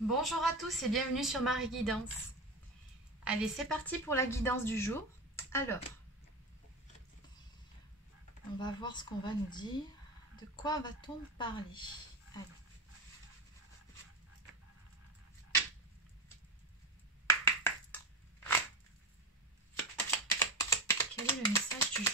Bonjour à tous et bienvenue sur Marie Guidance. Allez, c'est parti pour la guidance du jour. Alors, on va voir ce qu'on va nous dire. De quoi va-t-on parler? Alors, quel est le message du jour?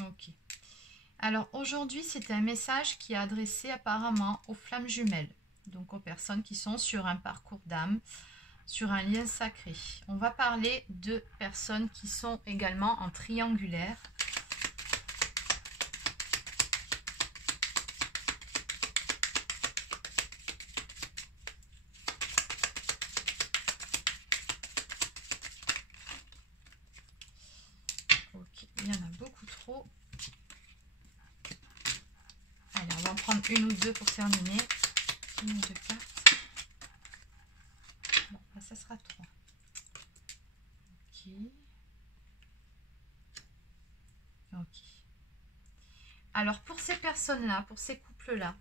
Ok. Alors aujourd'hui, c'est un message qui est adressé apparemment aux flammes jumelles, donc aux personnes qui sont sur un parcours d'âme, sur un lien sacré. On va parler de personnes qui sont également en triangulaire. Ok, il y en a beaucoup trop. Allez, on va en prendre une ou deux pour terminer. Une ou deux cartes. Bon, là, ça sera trois. Ok. Ok. Alors, pour ces personnes-là, pour ces couples-là,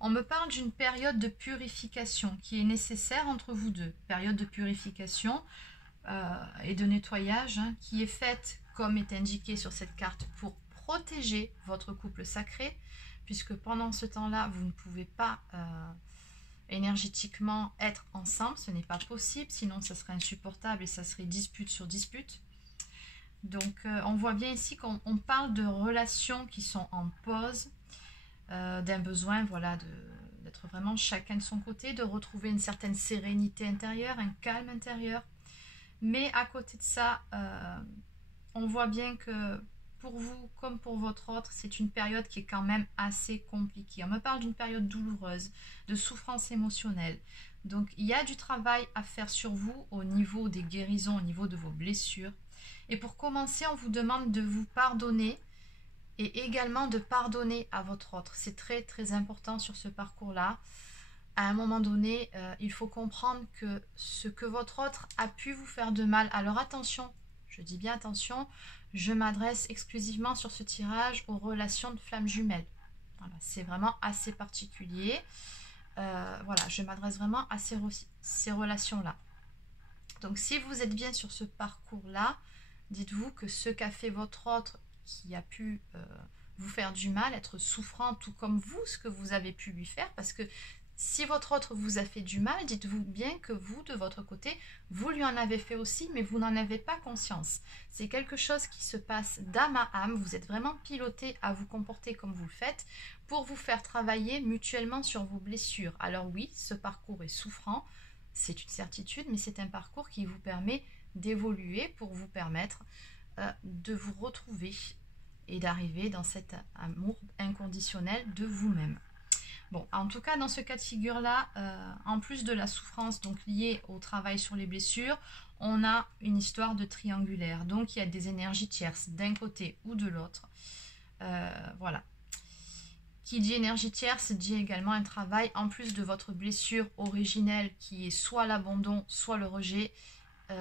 on me parle d'une période de purification qui est nécessaire entre vous deux. Période de purification et de nettoyage qui est faite, comme est indiqué sur cette carte, pour protéger votre couple sacré, puisque pendant ce temps-là, vous ne pouvez pas énergétiquement être ensemble. Ce n'est pas possible, sinon ça serait insupportable et ça serait dispute sur dispute. Donc on voit bien ici qu'on parle de relations qui sont en pause, d'un besoin, voilà, d'être vraiment chacun de son côté, de retrouver une certaine sérénité intérieure, un calme intérieur. Mais à côté de ça, on voit bien que pour vous comme pour votre autre, c'est une période qui est quand même assez compliquée. On me parle d'une période douloureuse, de souffrance émotionnelle. Donc il y a du travail à faire sur vous au niveau des guérisons, au niveau de vos blessures. Et pour commencer, on vous demande de vous pardonner et également de pardonner à votre autre. C'est très très important sur ce parcours-là. À un moment donné, il faut comprendre que ce que votre autre a pu vous faire de mal, alors attention, je dis bien attention, je m'adresse exclusivement sur ce tirage aux relations de flammes jumelles. Voilà, c'est vraiment assez particulier. Voilà, je m'adresse vraiment à ces relations-là. Donc si vous êtes bien sur ce parcours-là, dites-vous que ce qu'a fait votre autre qui a pu vous faire du mal, être souffrant, tout comme vous, ce que vous avez pu lui faire, parce que si votre autre vous a fait du mal, dites-vous bien que vous, de votre côté, vous lui en avez fait aussi, mais vous n'en avez pas conscience. C'est quelque chose qui se passe d'âme à âme, vous êtes vraiment piloté à vous comporter comme vous le faites, pour vous faire travailler mutuellement sur vos blessures. Alors oui, ce parcours est souffrant, c'est une certitude, mais c'est un parcours qui vous permet d'évoluer pour vous permettre de vous retrouver et d'arriver dans cet amour inconditionnel de vous-même. Bon, en tout cas, dans ce cas de figure-là, en plus de la souffrance donc liée au travail sur les blessures, on a une histoire de triangulaire. Donc, il y a des énergies tierces d'un côté ou de l'autre. Voilà. Qui dit énergie tierce dit également un travail en plus de votre blessure originelle qui est soit l'abandon, soit le rejet.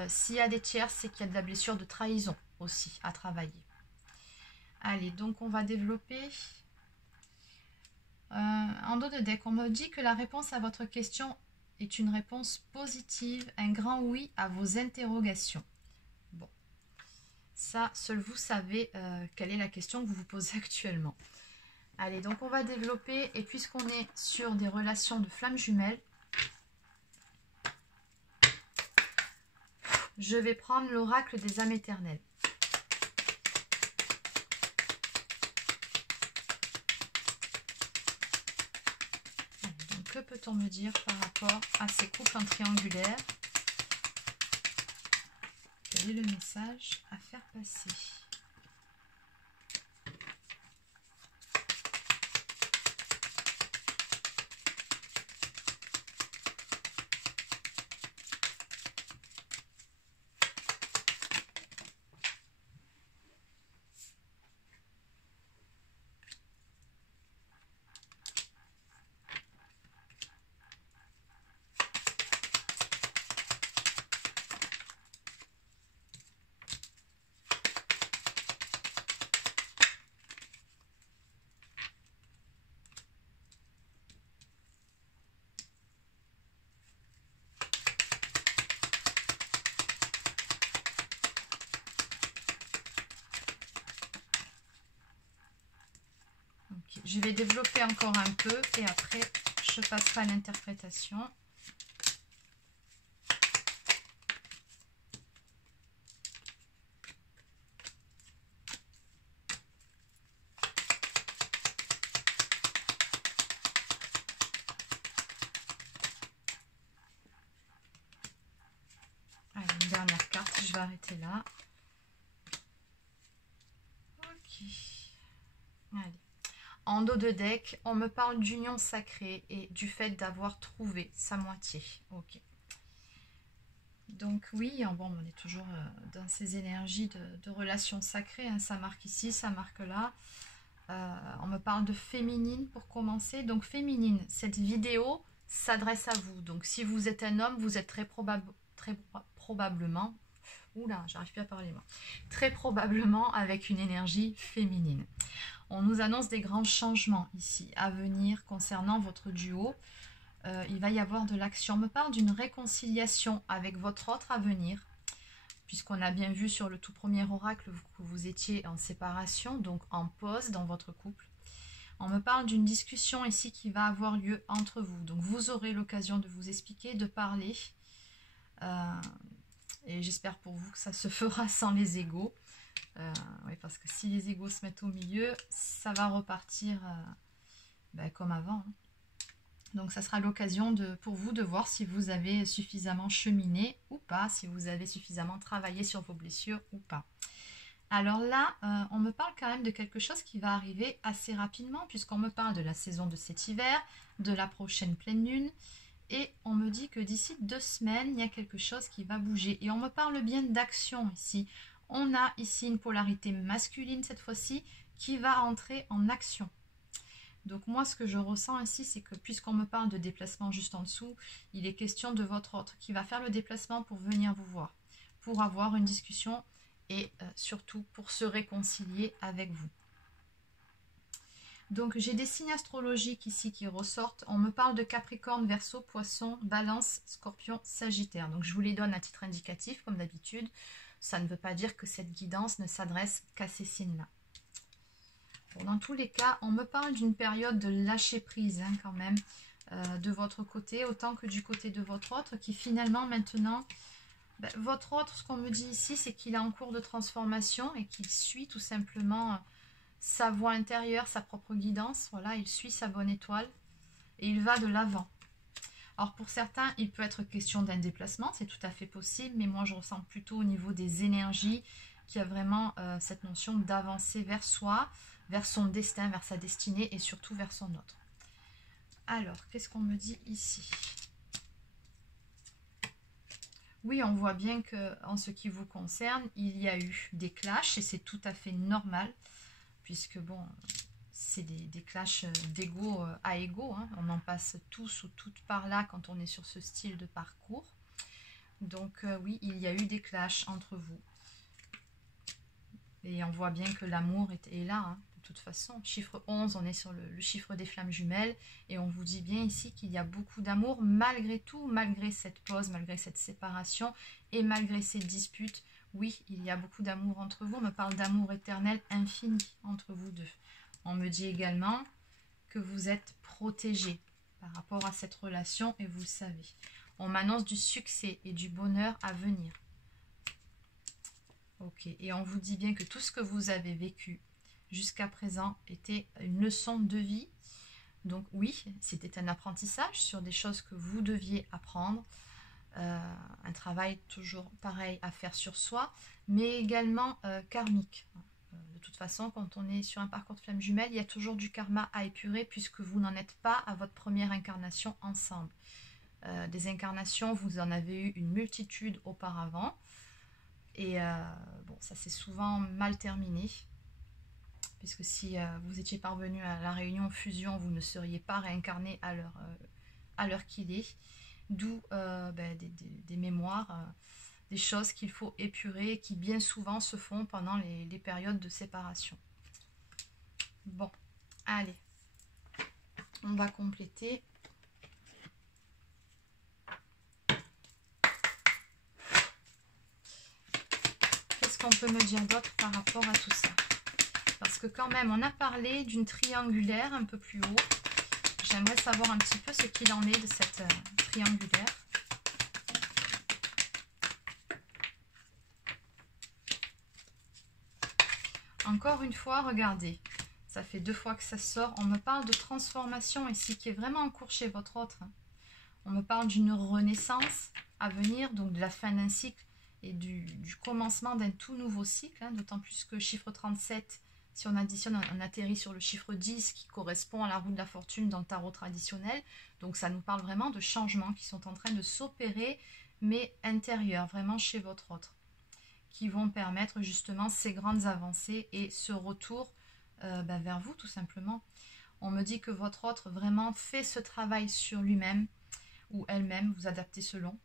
S'il y a des tierces, c'est qu'il y a de la blessure de trahison aussi à travailler. Allez, donc on va développer. En dos de deck, on me dit que la réponse à votre question est une réponse positive, un grand oui à vos interrogations. Bon, ça, seul vous savez quelle est la question que vous vous posez actuellement. Allez, donc on va développer, et puisqu'on est sur des relations de flammes jumelles, je vais prendre l'oracle des âmes éternelles. Donc, que peut-on me dire par rapport à ces couples en triangulaire? Quel est le message à faire passer? Je vais développer encore un peu et après, je passerai à l'interprétation. Allez, une dernière carte, je vais arrêter là. Ok. Allez. En dos de deck, on me parle d'union sacrée et du fait d'avoir trouvé sa moitié. Ok. Donc oui, bon, on est toujours dans ces énergies de relations sacrées. Hein. Ça marque ici, ça marque là. On me parle de féminine pour commencer. Donc féminine, cette vidéo s'adresse à vous. Donc si vous êtes un homme, vous êtes très probablement... Oula, j'arrive plus à parler moi. Très probablement avec une énergie féminine. On nous annonce des grands changements ici à venir concernant votre duo. Il va y avoir de l'action. On me parle d'une réconciliation avec votre autre à venir, puisqu'on a bien vu sur le tout premier oracle que vous étiez en séparation, donc en pause dans votre couple. On me parle d'une discussion ici qui va avoir lieu entre vous. Donc vous aurez l'occasion de vous expliquer, de parler. Et j'espère pour vous que ça se fera sans les égos. Oui, parce que si les égos se mettent au milieu, ça va repartir comme avant. Hein. Donc ça sera l'occasion pour vous de voir si vous avez suffisamment cheminé ou pas, si vous avez suffisamment travaillé sur vos blessures ou pas. Alors là, on me parle quand même de quelque chose qui va arriver assez rapidement, puisqu'on me parle de la saison de cet hiver, de la prochaine pleine lune, et on me dit que d'ici 2 semaines, il y a quelque chose qui va bouger. Et on me parle bien d'action ici. On a ici une polarité masculine cette fois-ci qui va entrer en action. Donc moi, ce que je ressens ici, c'est que puisqu'on me parle de déplacement juste en dessous, il est question de votre autre qui va faire le déplacement pour venir vous voir, pour avoir une discussion et surtout pour se réconcilier avec vous. Donc j'ai des signes astrologiques ici qui ressortent. On me parle de Capricorne, Verseau, Poisson, Balance, Scorpion, Sagittaire. Donc je vous les donne à titre indicatif comme d'habitude. Ça ne veut pas dire que cette guidance ne s'adresse qu'à ces signes-là. Bon, dans tous les cas, on me parle d'une période de lâcher prise hein, quand même de votre côté, autant que du côté de votre autre, qui finalement maintenant, votre autre, ce qu'on me dit ici, c'est qu'il est en cours de transformation et qu'il suit tout simplement sa voie intérieure, sa propre guidance. Voilà, il suit sa bonne étoile et il va de l'avant. Alors pour certains, il peut être question d'un déplacement, c'est tout à fait possible, mais moi je ressens plutôt au niveau des énergies qu'il y a vraiment cette notion d'avancer vers soi, vers son destin, vers sa destinée et surtout vers son autre. Alors, qu'est-ce qu'on me dit ici? Oui, on voit bien qu'en ce qui vous concerne, il y a eu des clashs et c'est tout à fait normal, puisque bon, c'est des clashs d'ego à ego. Hein. On en passe tous ou toutes par là quand on est sur ce style de parcours. Donc oui, il y a eu des clashs entre vous. Et on voit bien que l'amour est là, hein, de toute façon. Chiffre 11, on est sur le chiffre des flammes jumelles. Et on vous dit bien ici qu'il y a beaucoup d'amour, malgré tout, malgré cette pause, malgré cette séparation et malgré ces disputes. Oui, il y a beaucoup d'amour entre vous. On me parle d'amour éternel, infini entre vous deux. On me dit également que vous êtes protégés par rapport à cette relation et vous le savez. On m'annonce du succès et du bonheur à venir. Ok, et on vous dit bien que tout ce que vous avez vécu jusqu'à présent était une leçon de vie. Donc oui, c'était un apprentissage sur des choses que vous deviez apprendre. Un travail toujours pareil à faire sur soi, mais également karmique. De toute façon, quand on est sur un parcours de flamme jumelle, il y a toujours du karma à épurer puisque vous n'en êtes pas à votre première incarnation ensemble. Des incarnations, vous en avez eu une multitude auparavant. Et bon, ça s'est souvent mal terminé, puisque si vous étiez parvenu à la réunion fusion, vous ne seriez pas réincarné à l'heure qu'il est. D'où des mémoires, des choses qu'il faut épurer, qui bien souvent se font pendant les périodes de séparation. Bon, allez, on va compléter. Qu'est-ce qu'on peut me dire d'autre par rapport à tout ça? Parce que quand même, on a parlé d'une triangulaire un peu plus haut. J'aimerais savoir un petit peu ce qu'il en est de cette triangulaire. Encore une fois, regardez. Ça fait 2 fois que ça sort. On me parle de transformation ici qui est vraiment en cours chez votre autre. On me parle d'une renaissance à venir, donc de la fin d'un cycle et du commencement d'un tout nouveau cycle. D'autant plus que chiffre 37, si on additionne, on atterrit sur le chiffre 10 qui correspond à la roue de la fortune dans le tarot traditionnel. Donc ça nous parle vraiment de changements qui sont en train de s'opérer, mais intérieurs, vraiment chez votre autre, qui vont permettre justement ces grandes avancées et ce retour vers vous tout simplement. On me dit que votre autre vraiment fait ce travail sur lui-même ou elle-même, vous adaptez selon,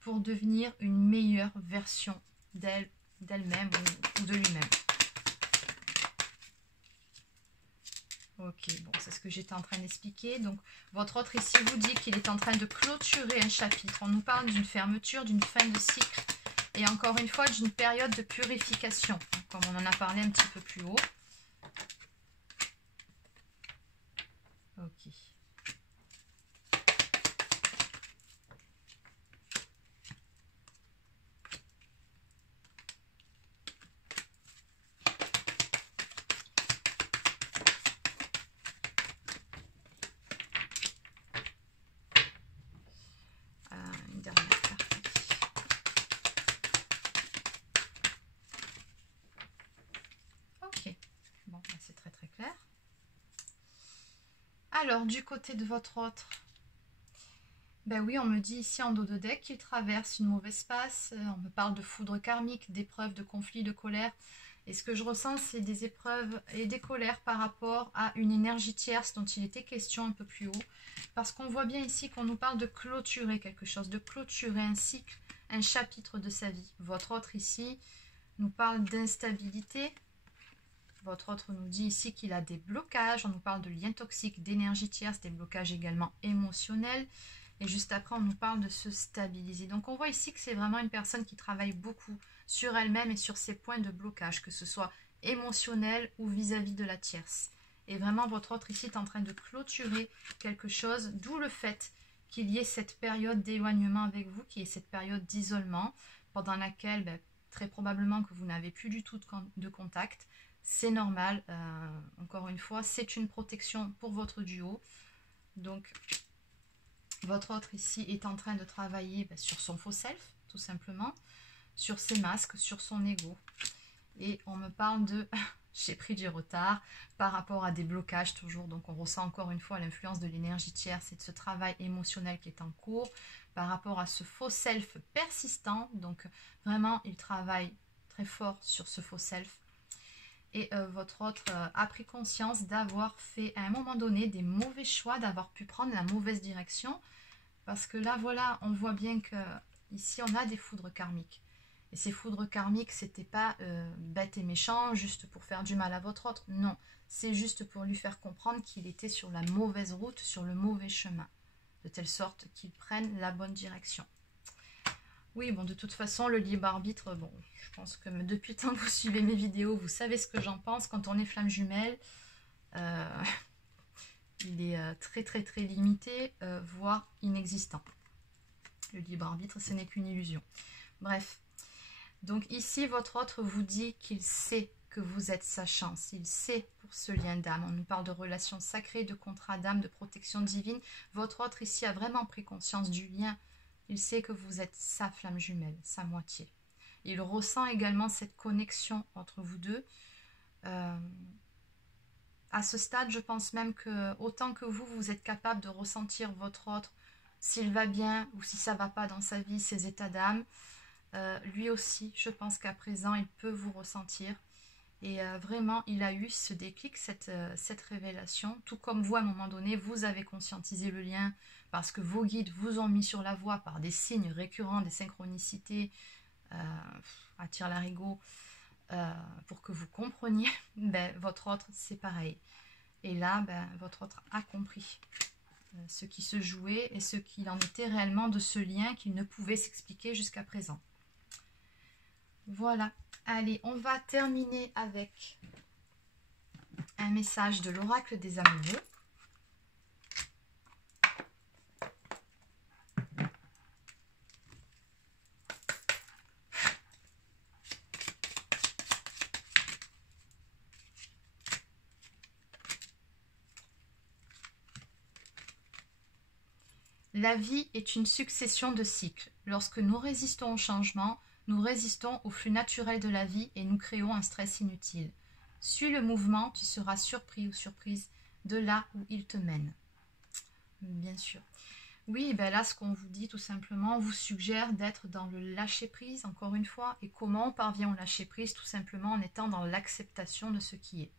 pour devenir une meilleure version d'elle-même ou de lui-même. Ok, bon, c'est ce que j'étais en train d'expliquer. Donc, votre autre ici vous dit qu'il est en train de clôturer un chapitre. On nous parle d'une fermeture, d'une fin de cycle et encore une fois d'une période de purification, comme on en a parlé un petit peu plus haut. Ok. Une dernière carte. Ok. Bon, c'est très très clair. Alors, du côté de votre autre, ben oui, on me dit ici en dos de deck qu'il traverse une mauvaise passe. On me parle de foudre karmique, d'épreuves, de conflits, de colère. Et ce que je ressens, c'est des épreuves et des colères par rapport à une énergie tierce dont il était question un peu plus haut. Parce qu'on voit bien ici qu'on nous parle de clôturer quelque chose, de clôturer un cycle, un chapitre de sa vie. Votre autre ici nous parle d'instabilité. Votre autre nous dit ici qu'il a des blocages. On nous parle de liens toxiques, d'énergie tierce, des blocages également émotionnels. Et juste après, on nous parle de se stabiliser. Donc, on voit ici que c'est vraiment une personne qui travaille beaucoup sur elle-même et sur ses points de blocage, que ce soit émotionnel ou vis-à-vis de la tierce. Et vraiment, votre autre ici est en train de clôturer quelque chose, d'où le fait qu'il y ait cette période d'éloignement avec vous, qu'il y ait cette période d'isolement, pendant laquelle, très probablement que vous n'avez plus du tout de contact. C'est normal, encore une fois, c'est une protection pour votre duo. Donc, votre autre ici est en train de travailler sur son faux self, tout simplement, sur ses masques, sur son ego. Et on me parle de j'ai pris du retard par rapport à des blocages toujours. Donc, on ressent encore une fois l'influence de l'énergie tierce et de ce travail émotionnel qui est en cours par rapport à ce faux self persistant. Donc, vraiment, il travaille très fort sur ce faux self. Et votre autre a pris conscience d'avoir fait à un moment donné des mauvais choix, d'avoir pu prendre la mauvaise direction. Parce que là, voilà, on voit bien que ici on a des foudres karmiques. Et ces foudres karmiques, c'était pas bête et méchant, juste pour faire du mal à votre autre. Non, c'est juste pour lui faire comprendre qu'il était sur la mauvaise route, sur le mauvais chemin. De telle sorte qu'il prenne la bonne direction. Oui, bon, de toute façon, le libre arbitre, bon, je pense que depuis le temps que vous suivez mes vidéos, vous savez ce que j'en pense. Quand on est flamme jumelle, il est très très très limité, voire inexistant. Le libre arbitre, ce n'est qu'une illusion. Bref, donc ici, votre autre vous dit qu'il sait que vous êtes sa chance. Il sait pour ce lien d'âme. On nous parle de relations sacrées, de contrat d'âme, de protection divine. Votre autre ici a vraiment pris conscience du lien. Il sait que vous êtes sa flamme jumelle, sa moitié. Il ressent également cette connexion entre vous deux. À ce stade, je pense même que autant que vous êtes capable de ressentir votre autre, s'il va bien ou si ça ne va pas dans sa vie, ses états d'âme. Lui aussi, je pense qu'à présent, il peut vous ressentir. Et vraiment, il a eu ce déclic, cette révélation. Tout comme vous, à un moment donné, vous avez conscientisé le lien parce que vos guides vous ont mis sur la voie par des signes récurrents, des synchronicités, à tire-larigot, pour que vous compreniez. Votre autre, c'est pareil. Et là, votre autre a compris ce qui se jouait et ce qu'il en était réellement de ce lien qu'il ne pouvait s'expliquer jusqu'à présent. Voilà. Allez, on va terminer avec un message de l'oracle des amoureux. La vie est une succession de cycles. Lorsque nous résistons au changement, nous résistons au flux naturel de la vie et nous créons un stress inutile. Suis le mouvement, tu seras surpris ou surprise de là où il te mène. Bien sûr. Oui, ben là, ce qu'on vous dit tout simplement, on vous suggère d'être dans le lâcher-prise, encore une fois. Et comment on parvient au lâcher-prise? Tout simplement en étant dans l'acceptation de ce qui est.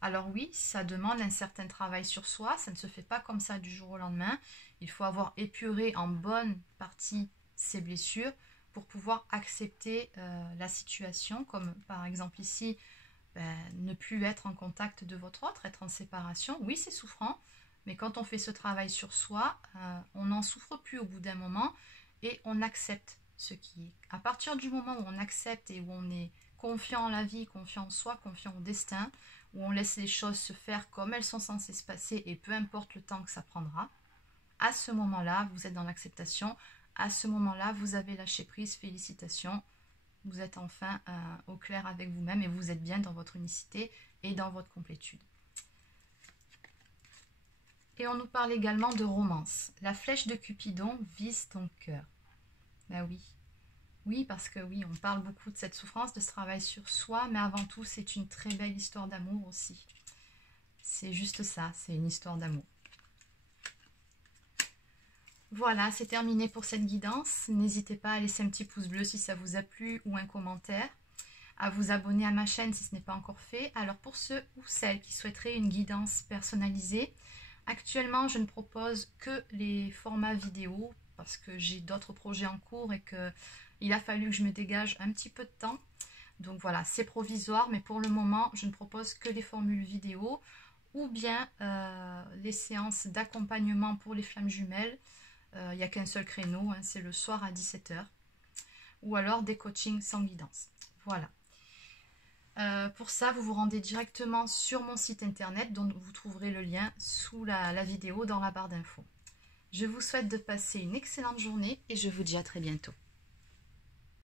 Alors oui, ça demande un certain travail sur soi, ça ne se fait pas comme ça du jour au lendemain. Il faut avoir épuré en bonne partie ses blessures pour pouvoir accepter la situation, comme par exemple ici, ne plus être en contact de votre autre, être en séparation. Oui, c'est souffrant, mais quand on fait ce travail sur soi, on n'en souffre plus au bout d'un moment et on accepte ce qui est. À partir du moment où on accepte et où on est confiant en la vie, confiant en soi, confiant au destin, où on laisse les choses se faire comme elles sont censées se passer et peu importe le temps que ça prendra, à ce moment-là, vous êtes dans l'acceptation, à ce moment-là, vous avez lâché prise, félicitations, vous êtes enfin au clair avec vous-même et vous êtes bien dans votre unicité et dans votre complétude. Et on nous parle également de romance. La flèche de Cupidon vise ton cœur. Ben oui. Oui, parce que oui, on parle beaucoup de cette souffrance, de ce travail sur soi, mais avant tout, c'est une très belle histoire d'amour aussi. C'est juste ça, c'est une histoire d'amour. Voilà, c'est terminé pour cette guidance. N'hésitez pas à laisser un petit pouce bleu si ça vous a plu ou un commentaire, à vous abonner à ma chaîne si ce n'est pas encore fait. Alors pour ceux ou celles qui souhaiteraient une guidance personnalisée, actuellement je ne propose que les formats vidéo parce que j'ai d'autres projets en cours et qu'il a fallu que je me dégage un petit peu de temps. Donc voilà, c'est provisoire, mais pour le moment, je ne propose que les formules vidéo ou bien les séances d'accompagnement pour les flammes jumelles. Il n'y a qu'un seul créneau, hein, c'est le soir à 17 h. Ou alors des coachings sans guidance. Voilà. Pour ça, vous vous rendez directement sur mon site internet, dont vous trouverez le lien sous la vidéo dans la barre d'infos. Je vous souhaite de passer une excellente journée et je vous dis à très bientôt.